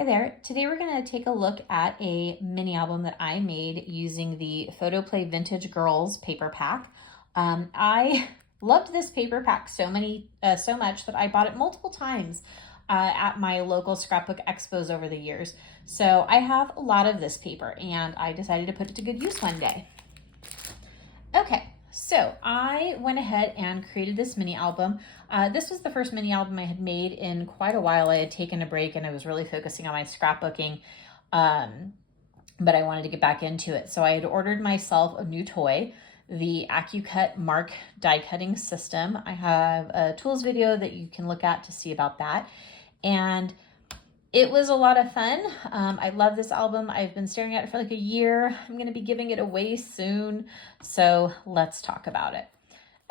Hi there. Today we're going to take a look at a mini album that I made using the Photoplay Vintage Girls paper pack. I loved this paper pack so much that I bought it multiple times at my local scrapbook expos over the years. So I have a lot of this paper and I decided to put it to good use one day. Okay, so I went ahead and created this mini album. This was the first mini album I had made in quite a while. I had taken a break and I was really focusing on my scrapbooking, but I wanted to get back into it. So I had ordered myself a new toy, the AccuCut Mark die cutting system. I have a tools video that you can look at to see about that. And it was a lot of fun. I love this album. I've been staring at it for like a year. I'm going to be giving it away soon. So let's talk about it.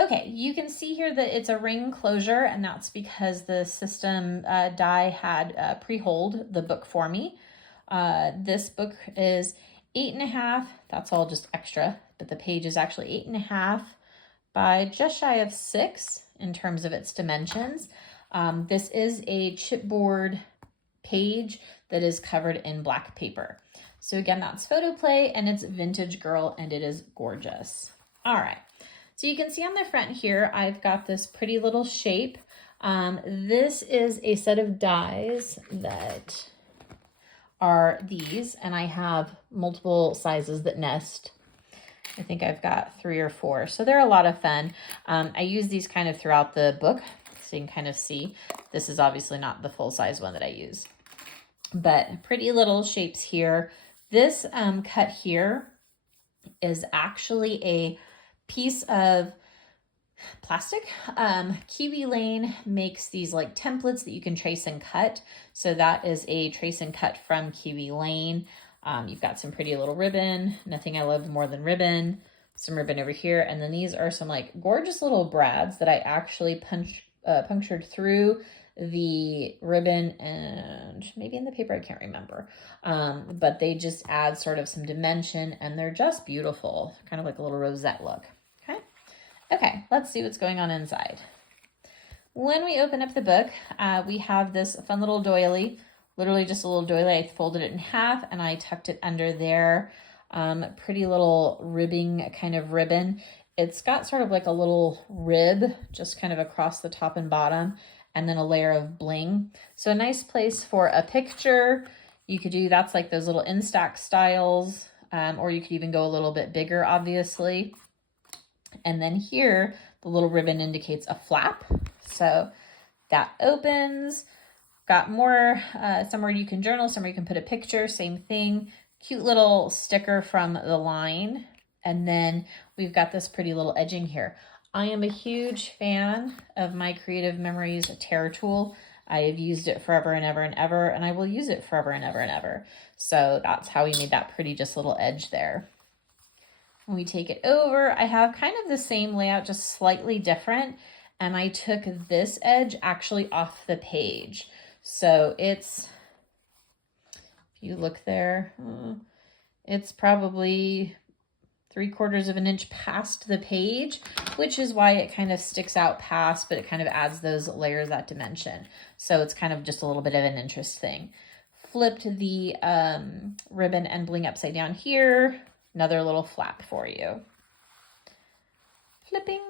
Okay, you can see here that it's a ring closure, and that's because the system die had pre-holed the book for me. This book is 8.5. That's all just extra, but the page is actually 8.5 by just shy of 6 in terms of its dimensions. This is a chipboard page that is covered in black paper. So again, that's Photoplay and it's Vintage Girl and it is gorgeous. All right, so you can see on the front here, I've got this pretty little shape. This is a set of dies that are these, and I have multiple sizes that nest. I think I've got 3 or 4, so they're a lot of fun. I use these kind of throughout the book, so you can kind of see. This is obviously not the full size one that I use, but pretty little shapes here. This cut here is actually a piece of plastic. Kiwi Lane makes these like templates that you can trace and cut. So that is a trace and cut from Kiwi Lane. You've got some pretty little ribbon. Nothing I love more than ribbon. Some ribbon over here. And then these are some like gorgeous little brads that I actually punctured through the ribbon and maybe in the paper, I can't remember. But they just add sort of some dimension and they're just beautiful. Kind of like a little rosette look. Okay, let's see what's going on inside. When we open up the book, we have this fun little doily, literally just a little doily. I folded it in half and I tucked it under there. Pretty little ribbing kind of ribbon. It's got sort of like a little rib just kind of across the top and bottom, and then a layer of bling. So a nice place for a picture. You could do, that's like those little Instax styles, or you could even go a little bit bigger, obviously. And then here, the little ribbon indicates a flap. So that opens. Got more, somewhere you can journal, somewhere you can put a picture, same thing. Cute little sticker from the line. And then we've got this pretty little edging here. I am a huge fan of my Creative Memories tear tool. I have used it forever and ever and ever, and I will use it forever and ever and ever. So that's how we made that pretty just little edge there. When we take it over, I have kind of the same layout, just slightly different. And I took this edge actually off the page. So it's, if you look there, it's probably 3/4 of an inch past the page, which is why it kind of sticks out past, but it kind of adds those layers, that dimension. So it's kind of just a little bit of an interest thing. Flipped the ribbon and bling upside down here. Another little flap for you. Flipping.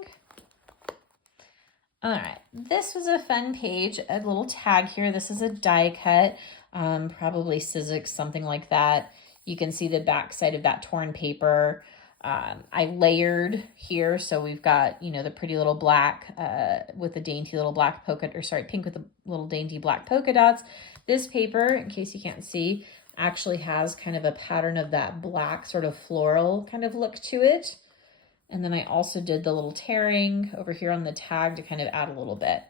All right, this was a fun page, a little tag here. This is a die cut, probably Sizzix, something like that. You can see the back side of that torn paper. I layered here, so we've got, you know, the pretty little black with the dainty little black pink with the little dainty black polka dots. This paper, in case you can't see, actually has kind of a pattern of that black sort of floral kind of look to it. And then I also did the little tearing over here on the tag to kind of add a little bit.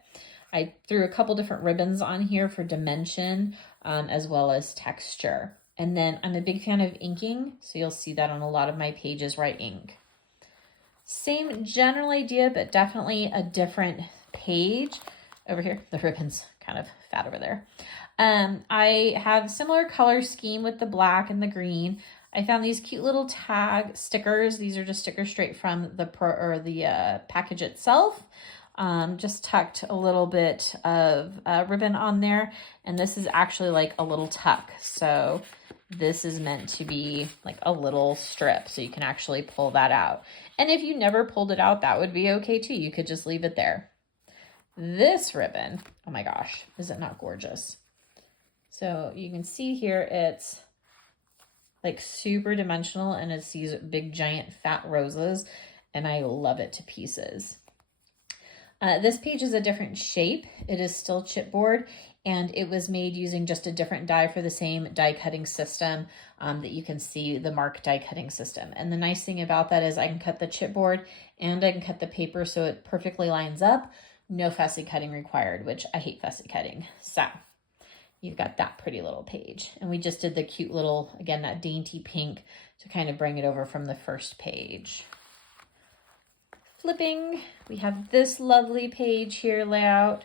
I threw a couple different ribbons on here for dimension as well as texture. And then I'm a big fan of inking, so you'll see that on a lot of my pages where I ink. Same general idea, but definitely a different page. Over here, the ribbon's kind of fat over there. I have similar color scheme with the black and the green. I found these cute little tag stickers. These are just stickers straight from the package itself. just tucked a little bit of ribbon on there. And this is actually like a little tuck. So this is meant to be like a little strip. So you can actually pull that out. And if you never pulled it out, that would be okay too. You could just leave it there. This ribbon, oh my gosh, is it not gorgeous? So you can see here, it's like super dimensional and it's these big giant fat roses and I love it to pieces. This page is a different shape. It is still chipboard and it was made using just a different die for the same die cutting system that you can see, the Mark die cutting system. And the nice thing about that is I can cut the chipboard and I can cut the paper so it perfectly lines up. No fussy cutting required, which I hate fussy cutting. So you've got that pretty little page. And we just did the cute little, again, that dainty pink to kind of bring it over from the first page. Flipping, we have this lovely page here layout.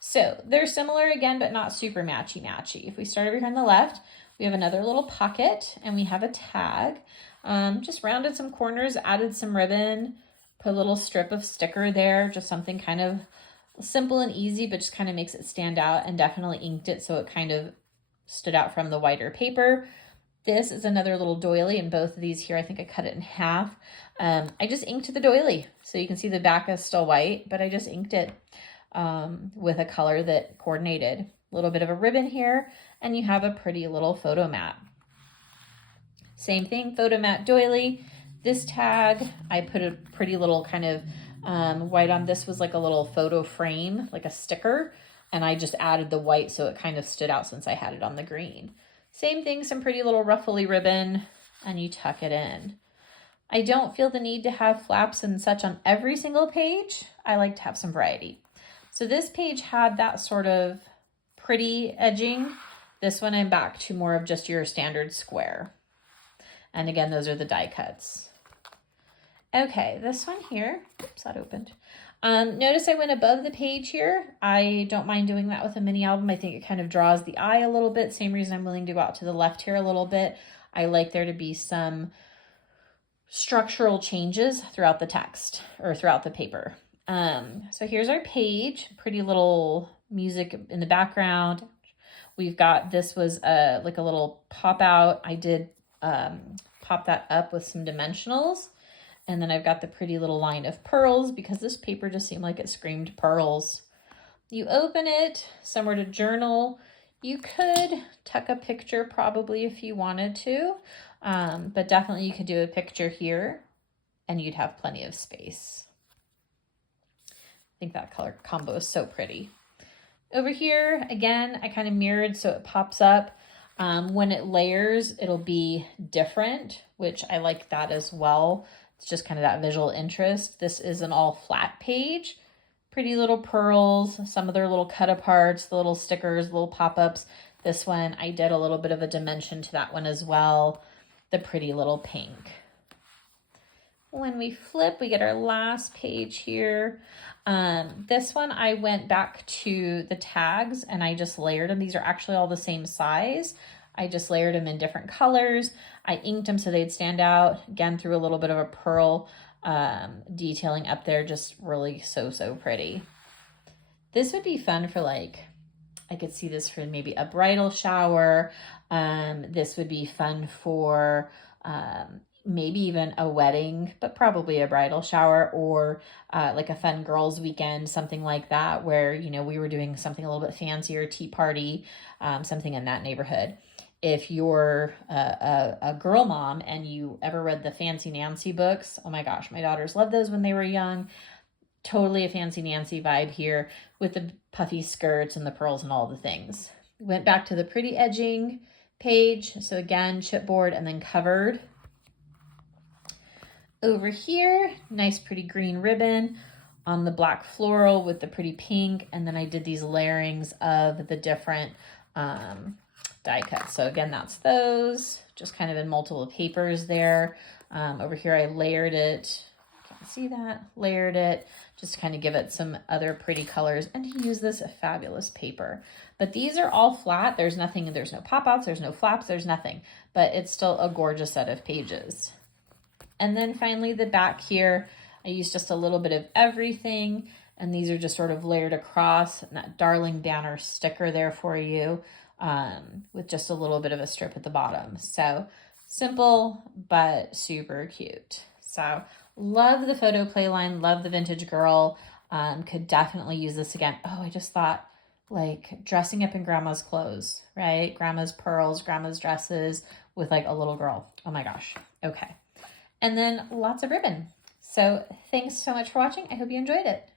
So they're similar again, but not super matchy-matchy. If we start over here on the left, we have another little pocket and we have a tag. Just rounded some corners, added some ribbon, put a little strip of sticker there, just something kind of simple and easy, but just kind of makes it stand out, and definitely inked it so it kind of stood out from the whiter paper. This is another little doily, and both of these here, I think I cut it in half. I just inked the doily. So you can see the back is still white, but I just inked it with a color that coordinated. A little bit of a ribbon here, and you have a pretty little photo mat. Same thing, photo mat doily. This tag, I put a pretty little kind of white on. This was like a little photo frame, like a sticker, and I just added the white so it kind of stood out since I had it on the green. Same thing, some pretty little ruffly ribbon, and you tuck it in. I don't feel the need to have flaps and such on every single page. I like to have some variety. So this page had that sort of pretty edging. This one I'm back to more of just your standard square. And again, those are the die cuts. Okay, this one here, oops, that opened. Notice I went above the page here. I don't mind doing that with a mini album. I think it kind of draws the eye a little bit. Same reason I'm willing to go out to the left here a little bit. I like there to be some structural changes throughout the text or throughout the paper. So here's our page, pretty little music in the background. We've got, this was like a little pop out. I did pop that up with some dimensionals. And then I've got the pretty little line of pearls because this paper just seemed like it screamed pearls. You open it, somewhere to journal. You could tuck a picture probably if you wanted to, but definitely you could do a picture here and you'd have plenty of space. I think that color combo is so pretty. Over here, again, I kind of mirrored so it pops up. When it layers, it'll be different, which I like that as well. It's just kind of that visual interest. This is an all flat page. Pretty little pearls, some of their little cut aparts, the little stickers, little pop-ups. This one, I did a little bit of a dimension to that one as well. The pretty little pink. When we flip, we get our last page here. This one, I went back to the tags and I just layered them. These are actually all the same size. I just layered them in different colors. I inked them so they'd stand out. Again, threw a little bit of a pearl detailing up there. Just really so pretty. This would be fun for like, I could see this for maybe a bridal shower. This would be fun for maybe even a wedding, but probably a bridal shower or like a fun girls weekend, something like that, where, you know, we were doing something a little bit fancier, tea party, something in that neighborhood. If you're a girl mom and you ever read the Fancy Nancy books, oh my gosh, my daughters loved those when they were young. Totally a Fancy Nancy vibe here with the puffy skirts and the pearls and all the things. Went back to the pretty edging page. So again, chipboard and then covered. Over here, nice pretty green ribbon on the black floral with the pretty pink. And then I did these layerings of the different die cuts. So again, that's those, just kind of in multiple papers there. Over here, I layered it. Can't see that. Layered it just to kind of give it some other pretty colors and to use this fabulous paper. But these are all flat. There's nothing, there's no pop-outs, there's no flaps, there's nothing. But it's still a gorgeous set of pages. And then finally the back here, I used just a little bit of everything, and these are just sort of layered across, and that darling banner sticker there for you, with just a little bit of a strip at the bottom. So simple, but super cute. So love the Photoplay line, love the Vintage Girl. Could definitely use this again. Oh, I just thought, like, dressing up in grandma's clothes, right? Grandma's pearls, grandma's dresses with like a little girl. Oh my gosh. Okay. And then lots of ribbon. So thanks so much for watching. I hope you enjoyed it.